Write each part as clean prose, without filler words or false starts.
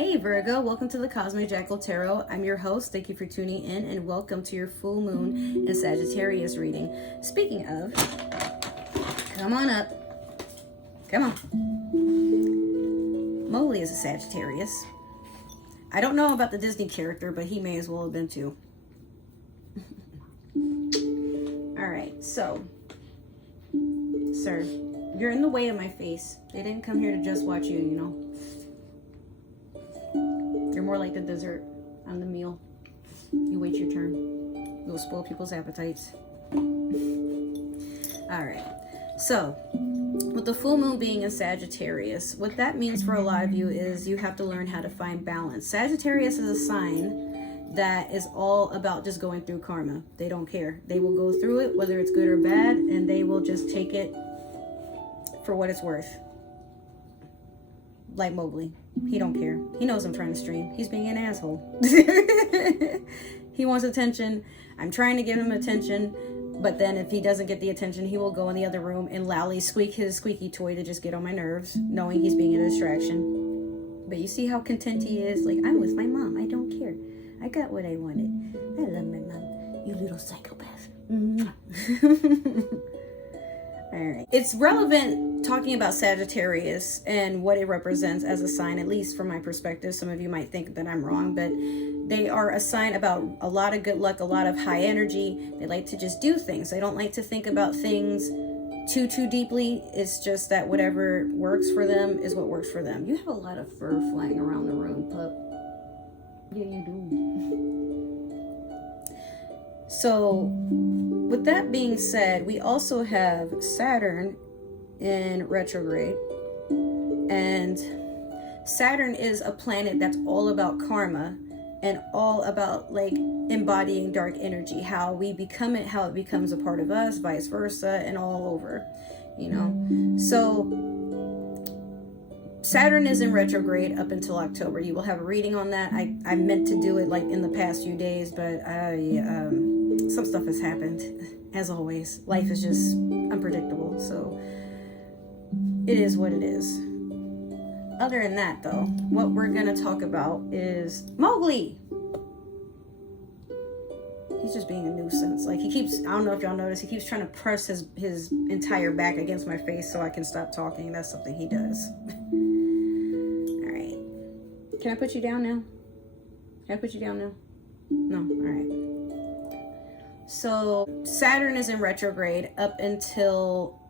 Hey Virgo, welcome to the Cosmic Jackal Tarot. I'm your host. Thank you for tuning in and welcome to your full moon and Sagittarius reading. Speaking of, come on up. Come on. Mowgli is a Sagittarius. I don't know about the Disney character, but he may as well have been too. Alright, so, sir, you're in the way of my face. They didn't come here to just watch you, you know. You're more like the dessert on the meal. You wait your turn. You'll spoil people's appetites. Alright, so with the full moon being in Sagittarius, what that means for a lot of you is you have to learn how to find balance. Sagittarius is a sign that is all about just going through karma. They don't care. They will go through it, whether it's good or bad, and they will just take it for what it's worth. Like Mowgli. He don't care. He knows I'm trying to stream. He's being an asshole. He wants attention. I'm trying to give him attention. But then if he doesn't get the attention, he will go in the other room and loudly squeak his squeaky toy to just get on my nerves, knowing he's being a distraction. But you see how content he is? Like, I'm with my mom. I don't care. I got what I wanted. I love my mom. You little psychopath. Alright. It's relevant talking about Sagittarius and what it represents as a sign, at least from my perspective. Some of you might think that I'm wrong, but they are a sign about a lot of good luck, a lot of high energy. They like to just do things. They don't like to think about things too deeply. It's just that whatever works for them is what works for them. You have a lot of fur flying around the room, pup. Yeah, you do. So, with that being said, we also have Saturn in retrograde. And Saturn is a planet that's all about karma and all about like embodying dark energy, how we become it, how it becomes a part of us, vice versa, and all over, you know. So Saturn is in retrograde up until October. You will have a reading on that. I meant to do it like in the past few days, but some stuff has happened. As always, life is just unpredictable, so it is what it is. Other than that, though, what we're gonna talk about is Mowgli. He's just being a nuisance. Like, he keeps, I don't know if y'all notice, he keeps trying to press his entire back against my face so I can stop talking. That's something he does. All right. Can I put you down now? Can I put you down now? No? All right. So Saturn is in retrograde up until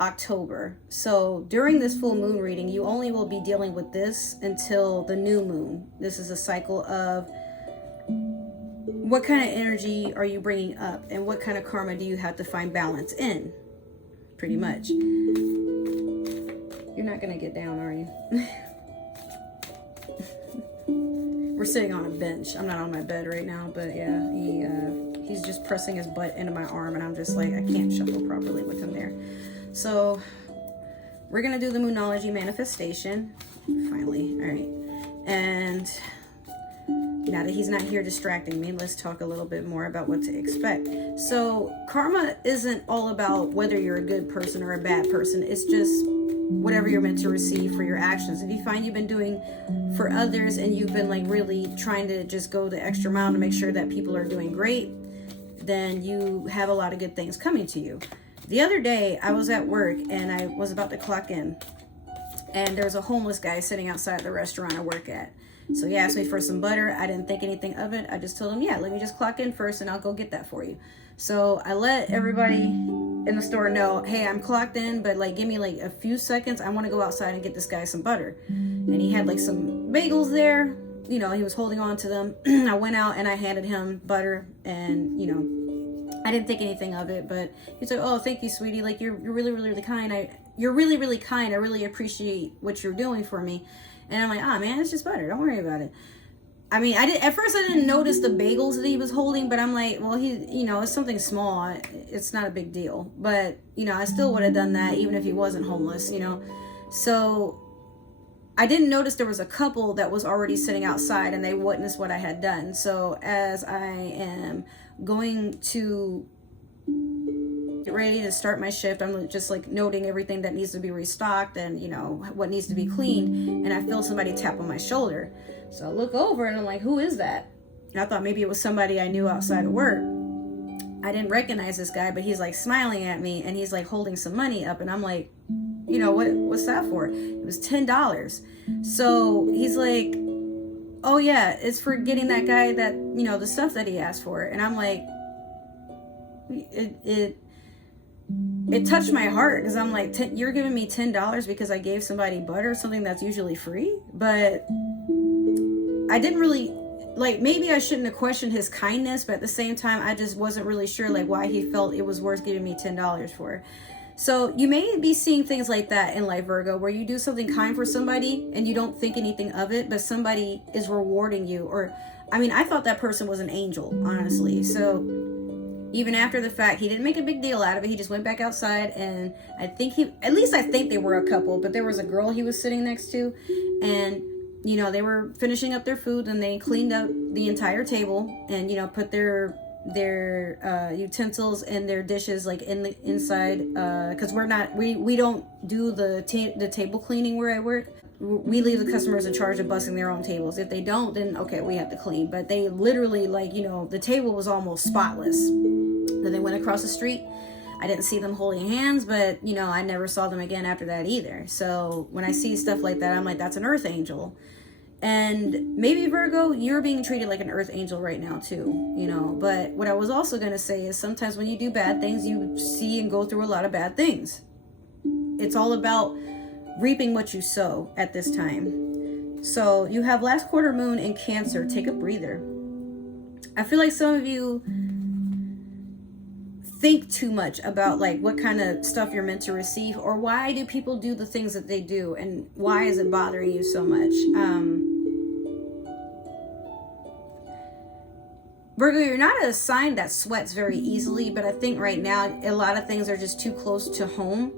October. So during this full moon reading, you only will be dealing with this until the new moon. This is a cycle of what kind of energy are you bringing up and what kind of karma do you have to find balance in, pretty much. You're not gonna get down, are you? We're sitting on a bench. I'm not on my bed right now, but yeah, he's just pressing his butt into my arm, and I'm just like, I can't shuffle properly with him there. So we're gonna do the Moonology manifestation finally. All right, and now that he's not here distracting me, let's talk a little bit more about what to expect. So karma isn't all about whether you're a good person or a bad person. It's just whatever you're meant to receive for your actions. If you find you've been doing for others and you've been like really trying to just go the extra mile to make sure that people are doing great, then you have a lot of good things coming to you. The other day I was at work and I was about to clock in, and there was a homeless guy sitting outside the restaurant I work at. So he asked me for some butter. I didn't think anything of it. I just told him, yeah, let me just clock in first and I'll go get that for you. So I let everybody in the store know, hey, I'm clocked in, but like give me like a few seconds. I want to go outside and get this guy some butter. And he had like some bagels there. You know, he was holding on to them. I went out and I handed him butter, and you know, I didn't think anything of it, but he's like, oh, thank you, sweetie. Like, you're really, really, really kind. You're really, really kind. I really appreciate what you're doing for me. And I'm like, ah, man, it's just butter. Don't worry about it. I mean, at first I didn't notice the bagels that he was holding, but I'm like, well, you know, it's something small. It's not a big deal. But, you know, I still would have done that even if he wasn't homeless, you know. So I didn't notice there was a couple that was already sitting outside and they witnessed what I had done. So as I am going to get ready to start my shift. I'm just like noting everything that needs to be restocked and, you know, what needs to be cleaned. And I feel somebody tap on my shoulder. So I look over and I'm like, who is that? And I thought maybe it was somebody I knew outside of work. I didn't recognize this guy, but he's like smiling at me and he's like holding some money up. And I'm like, you know, what's that for? It was $10. So he's like, oh yeah, it's for getting that guy that, you know, the stuff that he asked for. And I'm like, it touched my heart, because I'm like, you're giving me $10 because I gave somebody butter, something that's usually free? But I didn't really, like, maybe I shouldn't have questioned his kindness, but at the same time, I just wasn't really sure, like, why he felt it was worth giving me $10 for. So you may be seeing things like that in life, Virgo, where you do something kind for somebody and you don't think anything of it, but somebody is rewarding you. Or, I mean, I thought that person was an angel, honestly. So even after the fact, he didn't make a big deal out of it. He just went back outside, and I think at least I think they were a couple, but there was a girl he was sitting next to, and, you know, they were finishing up their food, and they cleaned up the entire table and, you know, put their utensils and their dishes like in the inside, because we don't do the table cleaning where I work. We leave the customers in charge of busting their own tables. If they don't, then okay, we have to clean. But they literally, like, you know, the table was almost spotless. Then they went across the street. I didn't see them holding hands, but, you know, I never saw them again after that either. So when I see stuff like that, I'm like, that's an earth angel. And maybe, Virgo, you're being treated like an earth angel right now too, you know. But what I was also going to say is sometimes when you do bad things, you see and go through a lot of bad things. It's all about reaping what you sow at this time. So you have last quarter moon in Cancer. Take a breather. I feel like some of you think too much about, like, what kind of stuff you're meant to receive, or why do people do the things that they do, and why is it bothering you so much? Virgo, you're not a sign that sweats very easily, but I think right now a lot of things are just too close to home,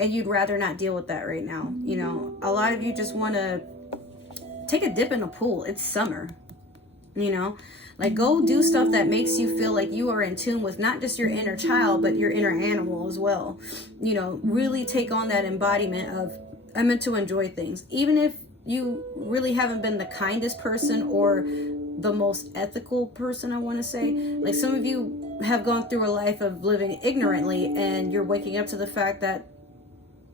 and you'd rather not deal with that right now. You know, a lot of you just want to take a dip in a pool. It's summer, you know. Like, go do stuff that makes you feel like you are in tune with not just your inner child, but your inner animal as well. You know, really take on that embodiment of, I'm meant to enjoy things. Even if you really haven't been the kindest person or the most ethical person, I want to say. Like, some of you have gone through a life of living ignorantly, and you're waking up to the fact that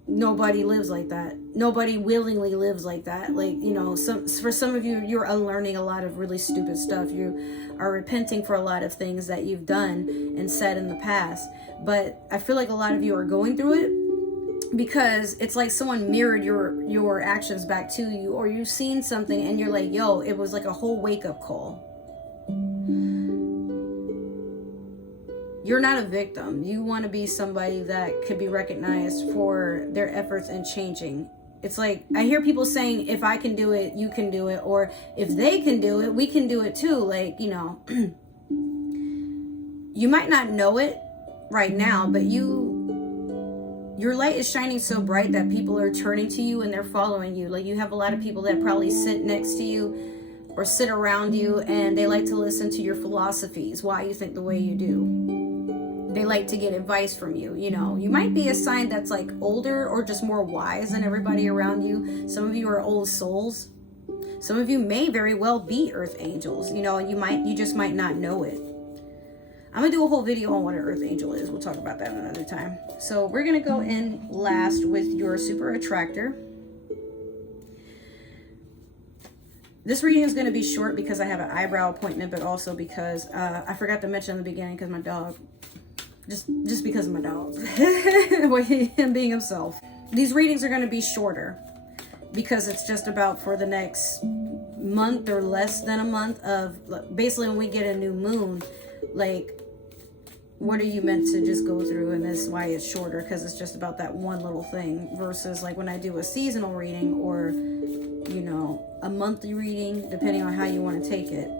nobody lives like that. Nobody willingly lives like that. Like, you know, for some of you, you're unlearning a lot of really stupid stuff. You are repenting for a lot of things that you've done and said in the past. But I feel like a lot of you are going through it because it's like someone mirrored your actions back to you, or you've seen something and you're like, yo, it was like a whole wake-up call. You're not a victim. You want to be somebody that could be recognized for their efforts in changing. It's like, I hear people saying, if I can do it, you can do it. Or if they can do it, we can do it too. Like, you know, you might not know it right now, but your light is shining so bright that people are turning to you and they're following you. Like, you have a lot of people that probably sit next to you or sit around you, and they like to listen to your philosophies, why you think the way you do. They like to get advice from you. You know, you might be a sign that's like older or just more wise than everybody around you. Some of you are old souls. Some of you may very well be earth angels. You know, you just might not know it. I'm gonna do a whole video on what an earth angel is. We'll talk about that another time. So we're gonna go in last with your super attractor. This reading is going to be short because I have an eyebrow appointment, but also because I forgot to mention in the beginning, because my dog, just because of my dog, him being himself. These readings are going to be shorter because it's just about for the next month or less than a month of basically when we get a new moon, like, what are you meant to just go through? And that's why it's shorter, because it's just about that one little thing versus like when I do a seasonal reading or, you know, a monthly reading, depending on how you want to take it.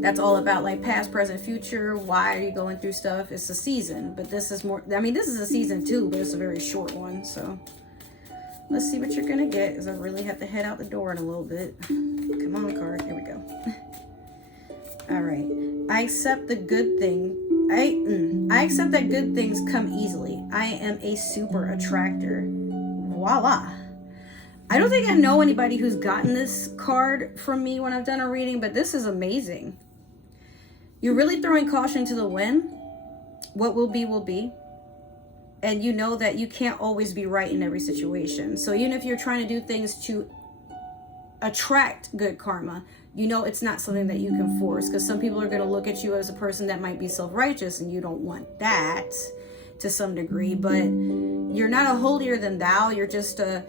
That's all about like past, present, future. Why are you going through stuff? It's a season, but this is more, I mean, this is a season too, but it's a very short one. So let's see what you're going to get, because I really have to head out the door in a little bit. Come on, card. Here we go. All right. I accept the good thing. I accept that good things come easily. I am a super attractor. Voila. I don't think I know anybody who's gotten this card from me when I've done a reading, but this is amazing. You're really throwing caution to the wind. What will be, will be. And you know that you can't always be right in every situation. So even if you're trying to do things to attract good karma, you know it's not something that you can force, because some people are going to look at you as a person that might be self-righteous, and you don't want that to some degree. But you're not a holier than thou. You're just a,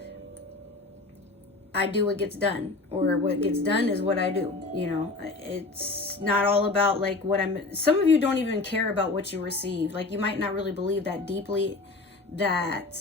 I do what gets done, or what gets done is what I do. You know, it's not all about like what I'm, some of you don't even care about what you receive. Like, you might not really believe that deeply that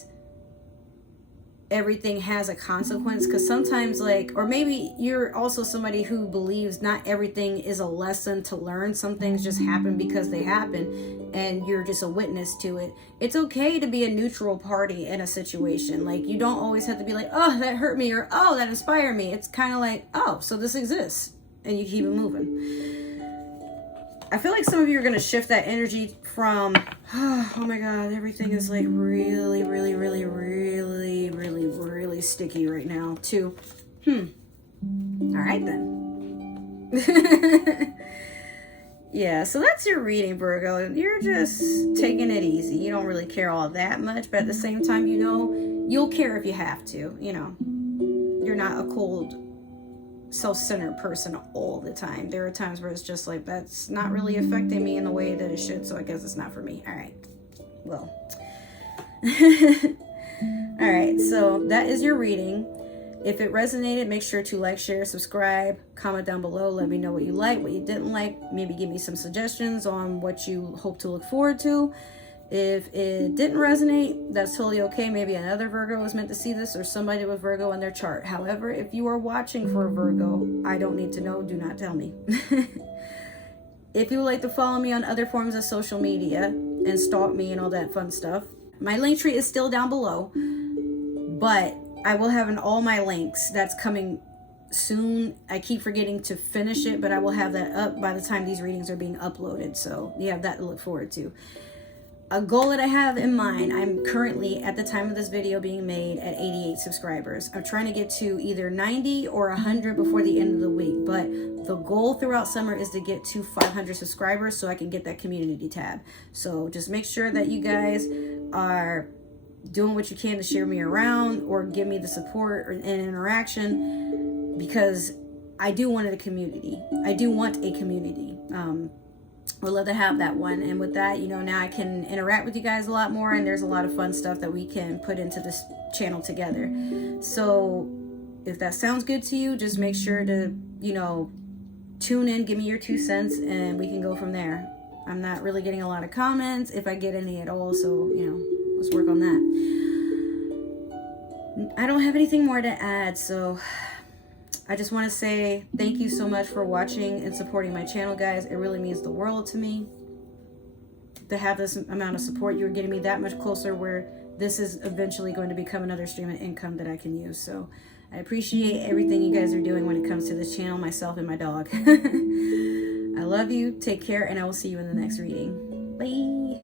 everything has a consequence, because sometimes, like, or maybe you're also somebody who believes not everything is a lesson to learn. Some things just happen because they happen, and you're just a witness to it. It's okay to be a neutral party in a situation. Like, you don't always have to be like, oh, that hurt me, or oh, that inspired me. It's kind of like, oh, so this exists, and you keep it moving. I feel like some of you are going to shift that energy from, oh my God, everything is like really, really, really, really, really, really sticky right now, to, all right then. Yeah, so that's your reading, Virgo. You're just taking it easy. You don't really care all that much, but at the same time, you know, you'll care if you have to, you know. You're not a cold, self-centered person all the time. There are times where it's just like, that's not really affecting me in the way that it should, so I guess it's not for me. All right, well. All right, so that is your reading. If it resonated, make sure to like, share, subscribe, comment down below. Let me know what you liked, what you didn't like. Maybe give me some suggestions on what you hope to look forward to. If it didn't resonate, that's totally okay. Maybe another Virgo was meant to see this, or somebody with Virgo in their chart. However, if you are watching for a Virgo, I don't need to know. Do not tell me. If you would like to follow me on other forms of social media and stalk me and all that fun stuff, my link tree is still down below, but I will have in all my links. That's coming soon. I keep forgetting to finish it, but I will have that up by the time these readings are being uploaded. So you have that to look forward to. A goal that I have in mind, I'm currently, at the time of this video being made, at 88 subscribers. I'm trying to get to either 90 or 100 before the end of the week. But the goal throughout summer is to get to 500 subscribers so I can get that community tab. So just make sure that you guys are doing what you can to share me around, or give me the support and interaction, because I do want a community. I do want a community. Would love to have that one. And with that, you know, now I can interact with you guys a lot more, and there's a lot of fun stuff that we can put into this channel together. So if that sounds good to you, just make sure to, you know, tune in, give me your 2 cents, and we can go from there. I'm not really getting a lot of comments, if I get any at all, so, you know, let's work on that. I don't have anything more to add, so I just want to say thank you so much for watching and supporting my channel, guys. It really means the world to me to have this amount of support. You're getting me that much closer where this is eventually going to become another stream of income that I can use. So I appreciate everything you guys are doing when it comes to this channel, myself and my dog. I love you. Take care, and I will see you in the next reading. Bye.